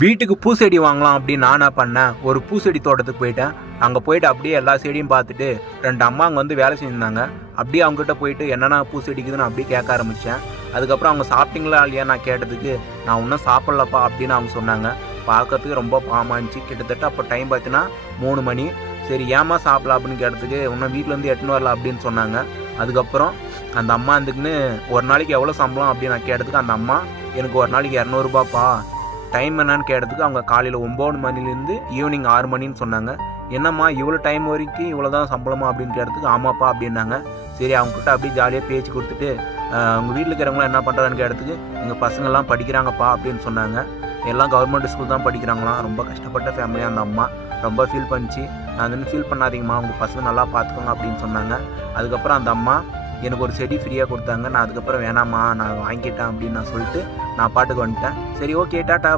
வீட்டுக்கு பூச்செடி வாங்கலாம் அப்படின்னு நான் என்ன பண்ணேன், ஒரு பூச்செடி தோட்டத்துக்கு போயிட்டேன். அங்கே போயிட்டு அப்படியே எல்லா செடியும் பார்த்துட்டு 2 அம்மா அங்கே வந்து வேலை செஞ்சுருந்தாங்க. அப்படியே அவங்ககிட்ட போயிட்டு என்னென்ன பூச்செடிக்குதுன்னு அப்படியே கேட்க ஆரம்பித்தேன். அதுக்கப்புறம் அவங்க சாப்பிட்டீங்களா இல்லையா நான் கேட்டதுக்கு, நான் இன்னும் சாப்பிட்லப்பா அப்படின்னு அவங்க சொன்னாங்க. பார்க்கறதுக்கு ரொம்ப பாமாச்சு. கிட்டத்தட்ட அப்போ டைம் பார்த்தீங்கன்னா 3 மணி. சரி ஏமா சாப்பிடலாம் அப்படின்னு கேட்டதுக்கு, இன்னும் வீட்டிலேருந்து எட்டுன்னு வரலாம் அப்படின்னு சொன்னாங்க. அதுக்கப்புறம் அந்த அம்மா இருந்துக்குன்னு ஒரு நாளைக்கு எவ்வளோ சம்பளம் அப்படின்னு நான் கேட்டதுக்கு, அந்த அம்மா எனக்கு ஒரு நாளைக்கு 200 ரூபாப்பா. டைம் என்னன்னு கேட்டதுக்கு அவங்க காலையில் 9 மணிலேருந்து ஈவினிங் 6 மணின்னு சொன்னாங்க. என்னம்மா இவ்வளோ டைம் வரைக்கும் இவ்வளோ தான் சம்பளமா அப்படின்னு கேட்டதுக்கு, ஆமாப்பா அப்படின்னாங்க. சரி அவங்ககிட்ட அப்படியே ஜாலியாக பேச்சு கொடுத்துட்டு, உங்கள் வீட்டில் இருக்கிறவங்களாம் என்ன பண்ணுறான்னு கேட்டதுக்கு, எங்கள் பசங்கள்லாம் படிக்கிறாங்கப்பா அப்படின்னு சொன்னாங்க. எல்லாம் கவர்மெண்ட் ஸ்கூல் தான் படிக்கிறாங்களாம். ரொம்ப கஷ்டப்பட்ட ஃபேமிலியாக அந்த அம்மா ரொம்ப ஃபீல் பண்ணிச்சு. நான் வந்து ஃபீல் பண்ணாதீங்கம்மா, உங்கள் பசங்க நல்லா பார்த்துக்கோங்க அப்படின்னு சொன்னாங்க. அதுக்கப்புறம் அந்த அம்மா எனக்கு ஒரு செடி ஃப்ரீயாக கொடுத்தாங்க. நான் அதுக்கப்புறம் வேணாம்மா நான் வாங்கிக்கிட்டேன் அப்படின்னு நான் சொல்லிட்டு நான் பாட்டுக்கு வந்துட்டேன். சரி ஓகே டாட்டா.